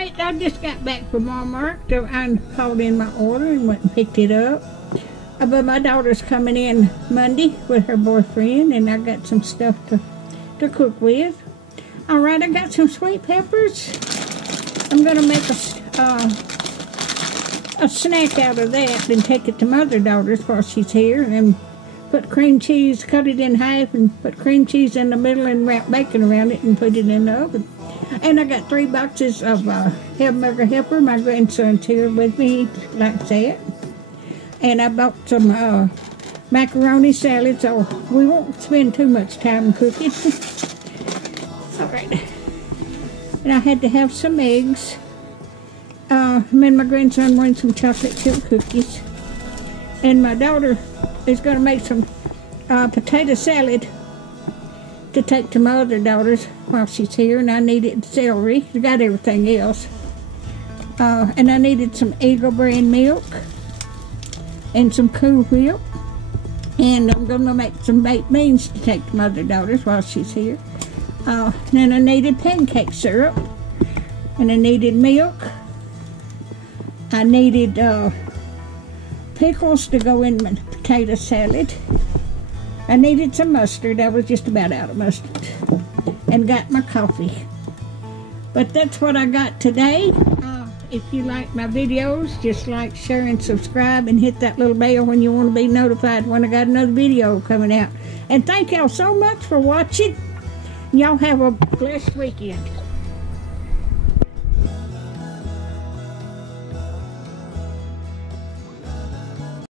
right, I just got back from Walmart. I called in my order and went and picked it up. But my daughter's coming in Monday with her boyfriend, and I got some stuff to cook with. All right, I got some sweet peppers. I'm gonna make a snack out of that and take it to my other daughter's while she's here, and put cream cheese, cut it in half, and put cream cheese in the middle and wrap bacon around it and put it in the oven. And I got 3 boxes of hamburger helper. My grandson's here with me, like that. And I bought some macaroni salad, so we won't spend too much time cooking. All right. And I had to have some eggs. Me and my grandson wanted some chocolate chip cookies. And my daughter is going to make some potato salad to take to my other daughter's while she's here. And I needed celery. I got everything else. And I needed some Eagle brand milk and some Cool Whip. And I'm going to make some baked beans to take to my other daughter's while she's here. Then I needed pancake syrup. And I needed milk. I needed pickles to go in my potato salad. I needed some mustard. I was just about out of mustard. And got my coffee. But that's what I got today. If you like my videos, just like, share, and subscribe, and hit that little bell when you want to be notified when I got another video coming out. And thank y'all so much for watching. Y'all have a blessed weekend.